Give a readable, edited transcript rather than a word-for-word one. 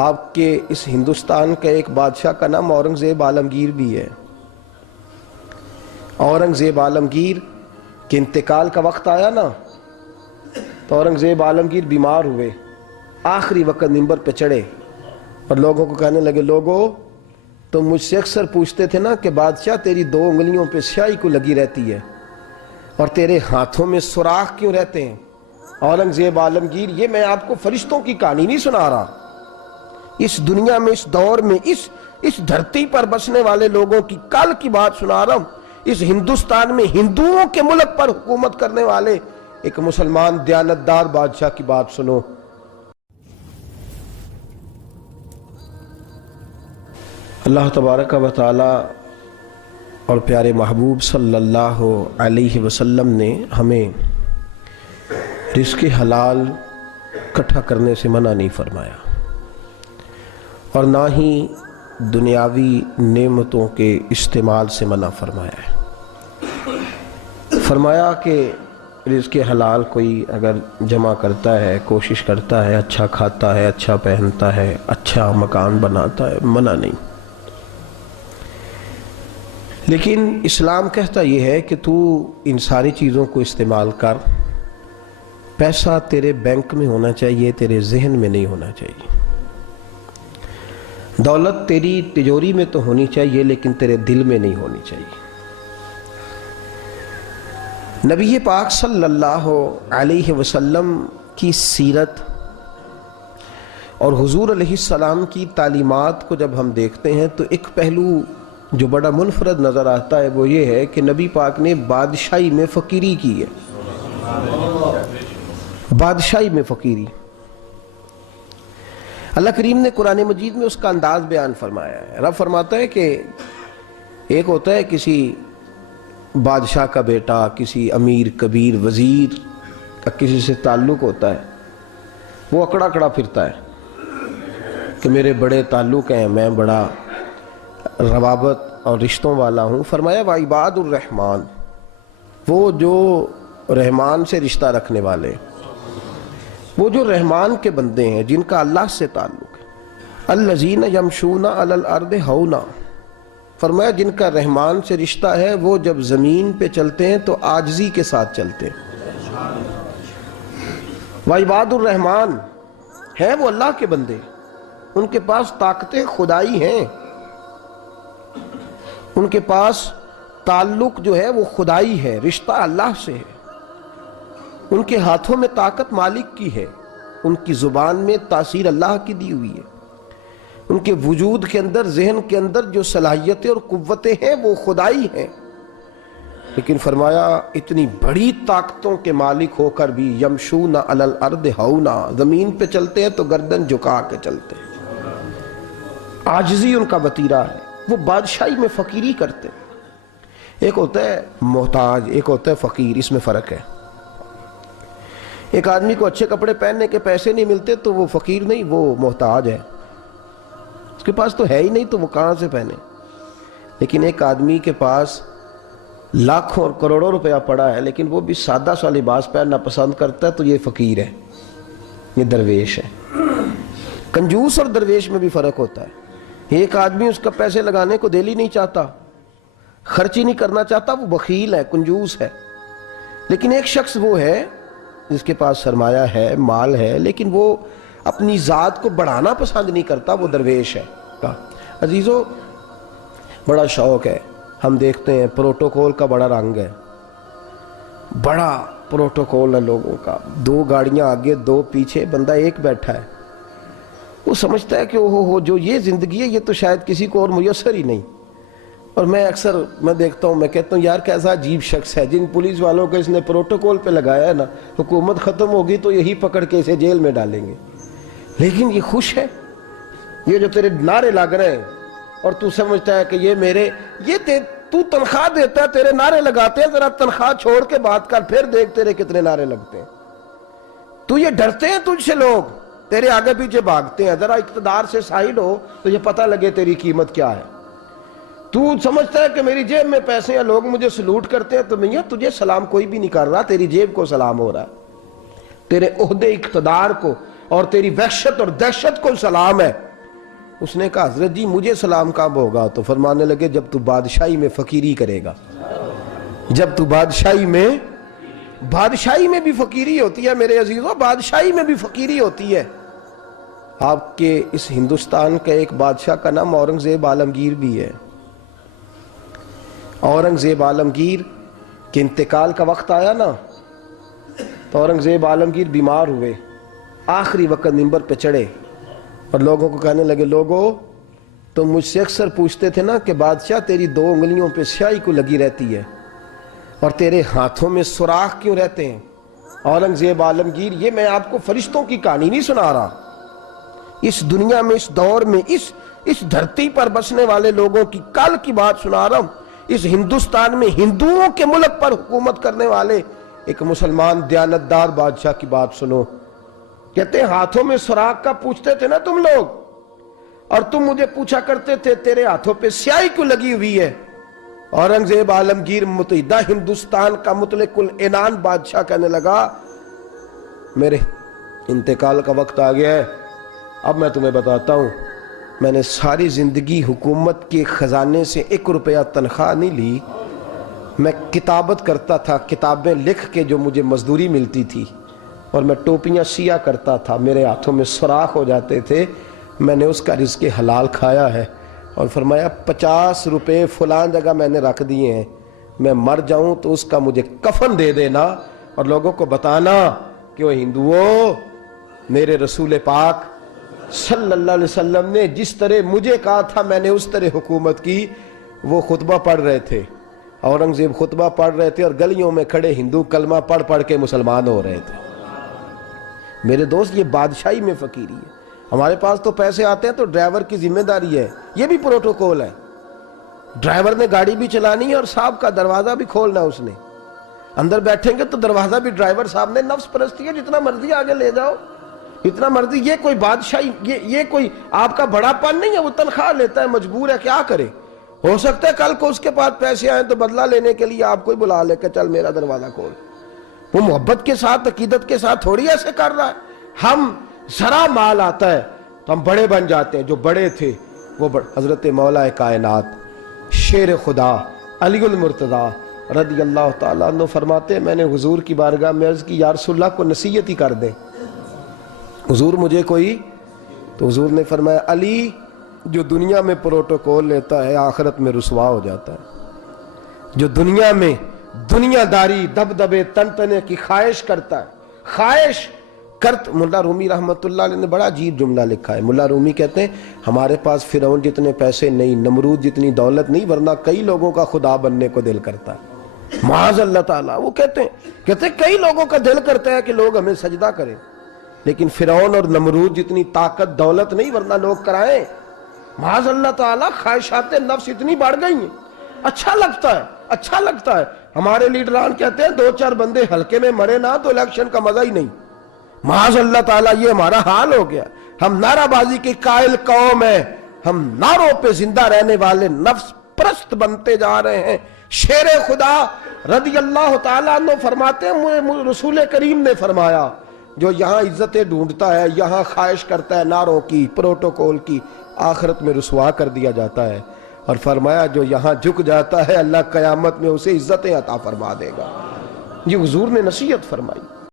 آپ کے اس ہندوستان کے ایک بادشاہ کا نام اورنگزیب عالمگیر بھی ہے۔ اورنگزیب عالمگیر کے انتقال کا وقت آیا نا تو اورنگزیب عالمگیر بیمار ہوئے، آخری وقت منبر پہ چڑھے اور لوگوں کو کہنے لگے، لوگوں تم مجھ سے اکثر پوچھتے تھے نا کہ بادشاہ تیری 2 انگلیوں پہ سیاہی کو لگی رہتی ہے اور تیرے ہاتھوں میں سوراخ کیوں رہتے ہیں؟ اورنگزیب عالمگیر، یہ میں آپ کو فرشتوں کی کہانی نہیں سنا رہا، اس دنیا میں، اس دور میں، اس دھرتی پر بسنے والے لوگوں کی کل کی بات سنا رہا ہوں۔ اس ہندوستان میں ہندوؤں کے ملک پر حکومت کرنے والے ایک مسلمان دیانتدار بادشاہ کی بات سنو۔ اللہ تبارک و تعالی اور پیارے محبوب صلی اللہ علیہ وسلم نے ہمیں رزق حلال اکٹھا کرنے سے منع نہیں فرمایا اور نہ ہی دنیاوی نعمتوں کے استعمال سے منع فرمایا ہے۔ فرمایا کہ رزق حلال کوئی اگر جمع کرتا ہے، کوشش کرتا ہے، اچھا کھاتا ہے، اچھا پہنتا ہے، اچھا مکان بناتا ہے، منع نہیں، لیکن اسلام کہتا یہ ہے کہ تو ان ساری چیزوں کو استعمال کر، پیسہ تیرے بینک میں ہونا چاہیے، تیرے ذہن میں نہیں ہونا چاہیے۔ دولت تیری تجوری میں تو ہونی چاہیے لیکن تیرے دل میں نہیں ہونی چاہیے۔ نبی پاک صلی اللہ علیہ وسلم کی سیرت اور حضور علیہ السلام کی تعلیمات کو جب ہم دیکھتے ہیں تو ایک پہلو جو بڑا منفرد نظر آتا ہے وہ یہ ہے کہ نبی پاک نے بادشاہی میں فقیری کی ہے، بادشاہی میں فقیری۔ اللہ کریم نے قرآن مجید میں اس کا انداز بیان فرمایا ہے۔ رب فرماتا ہے کہ ایک ہوتا ہے کسی بادشاہ کا بیٹا، کسی امیر کبیر وزیر کا کسی سے تعلق ہوتا ہے، وہ اکڑا اکڑا پھرتا ہے کہ میرے بڑے تعلق ہیں، میں بڑا روابط اور رشتوں والا ہوں۔ فرمایا وعباد الرحمن، وہ جو رحمان سے رشتہ رکھنے والے، وہ جو رحمان کے بندے ہیں جن کا اللہ سے تعلق ہے، الذین یمشون علی الارض ہونا، فرمایا جن کا رحمان سے رشتہ ہے وہ جب زمین پہ چلتے ہیں تو عاجزی کے ساتھ چلتے ہیں۔ وعباد الرحمن ہیں وہ اللہ کے بندے، ان کے پاس طاقتیں خدائی ہیں، ان کے پاس تعلق جو ہے وہ خدائی ہے، رشتہ اللہ سے ہے، ان کے ہاتھوں میں طاقت مالک کی ہے، ان کی زبان میں تاثیر اللہ کی دی ہوئی ہے، ان کے وجود کے اندر، ذہن کے اندر جو صلاحیتیں اور قوتیں ہیں وہ خدائی ہیں، لیکن فرمایا اتنی بڑی طاقتوں کے مالک ہو کر بھی یمشون علی الارض ہونا، زمین پہ چلتے ہیں تو گردن جھکا کے چلتے ہیں، عاجزی ان کا وتیرہ ہے، وہ بادشاہی میں فقیری کرتے ہیں۔ ایک ہوتا ہے محتاج، ایک ہوتا ہے فقیر، اس میں فرق ہے۔ ایک آدمی کو اچھے کپڑے پہننے کے پیسے نہیں ملتے تو وہ فقیر نہیں، وہ محتاج ہے، اس کے پاس تو ہے ہی نہیں تو وہ کہاں سے پہنے۔ لیکن ایک آدمی کے پاس لاکھوں اور کروڑوں روپیہ پڑا ہے لیکن وہ بھی سادہ سا لباس پہننا پسند کرتا ہے تو یہ فقیر ہے، یہ درویش ہے۔ کنجوس اور درویش میں بھی فرق ہوتا ہے۔ ایک آدمی اس کا پیسے لگانے کو دل ہی نہیں چاہتا، خرچ ہی نہیں کرنا چاہتا، وہ بخیل ہے، کنجوس ہے۔ لیکن ایک شخص وہ ہے جس کے پاس سرمایہ ہے، مال ہے، لیکن وہ اپنی ذات کو بڑھانا پسند نہیں کرتا، وہ درویش ہے۔ عزیزو، بڑا شوق ہے، ہم دیکھتے ہیں پروٹوکول کا بڑا رنگ ہے، بڑا پروٹوکول ہے لوگوں کا، 2 گاڑیاں آگے 2 پیچھے، بندہ ایک بیٹھا ہے، وہ سمجھتا ہے کہ اوہو جو یہ زندگی ہے یہ تو شاید کسی کو اور میسر ہی نہیں۔ اور میں اکثر دیکھتا ہوں، میں کہتا ہوں یار کیسا عجیب شخص ہے، جن پولیس والوں کو اس نے پروٹوکول پہ لگایا ہے نا، حکومت ختم ہوگی تو یہی پکڑ کے اسے جیل میں ڈالیں گے، لیکن یہ خوش ہے۔ یہ جو تیرے نعرے لگ رہے ہیں اور تو سمجھتا ہے کہ تو تنخواہ دیتا ہے، تیرے نعرے لگاتے ہیں، ذرا تنخواہ چھوڑ کے بات کر، پھر دیکھ تیرے کتنے نعرے لگتے ہیں۔ تو یہ ڈرتے ہیں تجھ سے، لوگ تیرے آگے پیچھے بھاگتے ہیں، ذرا اقتدار سے سائیڈ ہو تو یہ پتہ لگے تیری قیمت کیا ہے۔ تو سمجھتا ہے کہ میری جیب میں پیسے ہیں، لوگ مجھے سلوٹ کرتے ہیں، تو میاں تجھے سلام کوئی بھی نہیں کر رہا، تیری جیب کو سلام ہو رہا ہے، تیرے عہدے اقتدار کو اور تیری وحشت اور دہشت کو سلام ہے۔ اس نے کہا حضرت جی مجھے سلام کب ہوگا؟ تو فرمانے لگے جب تو بادشاہی میں فقیری کرے گا، جب تو بادشاہی میں بھی فقیری ہوتی ہے میرے عزیزوں، بادشاہی میں بھی فقیری ہوتی ہے۔ آپ کے اس ہندوستان کا ایک بادشاہ کا نام اورنگزیب عالمگیر بھی ہے۔ اورنگزیب عالمگیر کے انتقال کا وقت آیا نا، تو اورنگزیب عالمگیر بیمار ہوئے، آخری وقت منبر پہ چڑھے اور لوگوں کو کہنے لگے لوگوں تم مجھ سے اکثر پوچھتے تھے نا کہ بادشاہ تیری 2 انگلیوں پہ سیاہی کو لگی رہتی ہے اور تیرے ہاتھوں میں سوراخ کیوں رہتے ہیں؟ اورنگزیب عالمگیر یہ میں آپ کو فرشتوں کی کہانی نہیں سنا رہا، اس دنیا میں، اس دور میں، اس دھرتی پر بسنے والے لوگوں کی کل کی بات سنا رہا ہوں۔ اس ہندوستان میں ہندوؤں کے ملک پر حکومت کرنے والے ایک مسلمان دیانتدار بادشاہ کی بات سنو۔ کہتے ہیں ہاتھوں میں سوراخ کا پوچھتے تھے نا تم لوگ، اور تم مجھے پوچھا کرتے تھے تیرے ہاتھوں پہ سیاہی کیوں لگی ہوئی ہے؟ اورنگزیب عالمگیر متحدہ ہندوستان کا مطلق العنان بادشاہ کہنے لگا میرے انتقال کا وقت آ گیا ہے، اب میں تمہیں بتاتا ہوں، میں نے ساری زندگی حکومت کے خزانے سے 1 روپیہ تنخواہ نہیں لی، میں کتابت کرتا تھا، کتابیں لکھ کے جو مجھے مزدوری ملتی تھی، اور میں ٹوپیاں سیا کرتا تھا، میرے ہاتھوں میں سوراخ ہو جاتے تھے، میں نے اس کا رزق حلال کھایا ہے۔ اور فرمایا 50 روپے فلاں جگہ میں نے رکھ دیے ہیں، میں مر جاؤں تو اس کا مجھے کفن دے دینا اور لوگوں کو بتانا کہ وہ ہندوؤں میرے رسول پاک صلی اللہ علیہ وسلم نے جس طرح مجھے کہا تھا میں نے اس طرح حکومت کی۔ وہ خطبہ پڑھ رہے تھے، اورنگزیب خطبہ پڑھ رہے تھے اور گلیوں میں کھڑے ہندو کلمہ پڑھ پڑھ کے مسلمان ہو رہے تھے۔ میرے دوست یہ بادشاہی میں فقیری ہے۔ ہمارے پاس تو پیسے آتے ہیں تو ڈرائیور کی ذمہ داری ہے، یہ بھی پروٹوکول ہے، ڈرائیور نے گاڑی بھی چلانی ہے اور صاحب کا دروازہ بھی کھولنا، اس نے اندر بیٹھیں گے تو دروازہ بھی ڈرائیور صاحب نے، نفس پرستی ہے، جتنا مرضی آگے لے جاؤ، اتنا مرضی، یہ کوئی بادشاہی، یہ کوئی آپ کا بڑا پن نہیں ہے، وہ تنخواہ لیتا ہے، مجبور ہے، کیا کرے؟ ہو سکتا ہے کل کو اس کے پاس پیسے آئیں تو بدلہ لینے کے لیے آپ کو ہی بلا لے کہ چل میرا دروازہ کھول۔ وہ محبت کے ساتھ، عقیدت کے ساتھ تھوڑی ایسے کر رہا ہے۔ ہم ذرا مال آتا ہے تو ہم بڑے بن جاتے ہیں، جو بڑے تھے وہ حضرت مولا کائنات شیر خدا علی المرتضیٰ رضی اللہ تعالیٰ عنہ فرماتے ہیں میں نے حضور کی بارگاہ میں عرض کی یا رسول اللہ کو نصیحت ہی کر دیں حضور مجھے کوئی، تو حضور نے فرمایا علی جو دنیا میں پروٹوکول لیتا ہے آخرت میں رسوا ہو جاتا ہے، جو دنیا میں دنیا داری دبدبے تنتنے کی خواہش کرتا ہے، خواہش ملا رومی رحمت اللہ علیہ نے بڑا عجیب جملہ لکھا ہے۔ ملا رومی کہتے ہیں ہمارے پاس فرعون جتنے پیسے نہیں، نمرود جتنی دولت نہیں، ورنہ کئی لوگوں کا خدا بننے کو دل کرتا ہے، معاذ اللہ تعالیٰ۔ وہ کہتے ہیں کئی لوگوں کا دل کرتا ہے کہ لوگ ہمیں سجدہ کریں، لیکن فرعون اور نمرود جتنی طاقت دولت نہیں، ورنہ لوگ کرائیں، معاذ اللہ تعالیٰ۔ خواہشات نفس اتنی بڑھ گئی ہیں، اچھا لگتا ہے، اچھا لگتا ہے۔ ہمارے لیڈران کہتے ہیں 2-4 بندے ہلکے میں مرے نہ تو الیکشن کا مزہ ہی نہیں، معاذ اللہ تعالیٰ۔ یہ ہمارا حال ہو گیا، ہم نعرہ بازی کی قائل قوم ہیں، ہم نعروں پہ زندہ رہنے والے نفس پرست بنتے جا رہے ہیں۔ شیر خدا رضی اللہ تعالیٰ عنہ فرماتے ہیں رسول کریم نے فرمایا جو یہاں عزتیں ڈھونڈتا ہے، یہاں خواہش کرتا ہے نعروں کی، پروٹوکول کی، آخرت میں رسوا کر دیا جاتا ہے۔ اور فرمایا جو یہاں جھک جاتا ہے اللہ قیامت میں اسے عزتیں عطا فرما دے گا۔ یہ حضور نے نصیحت فرمائی۔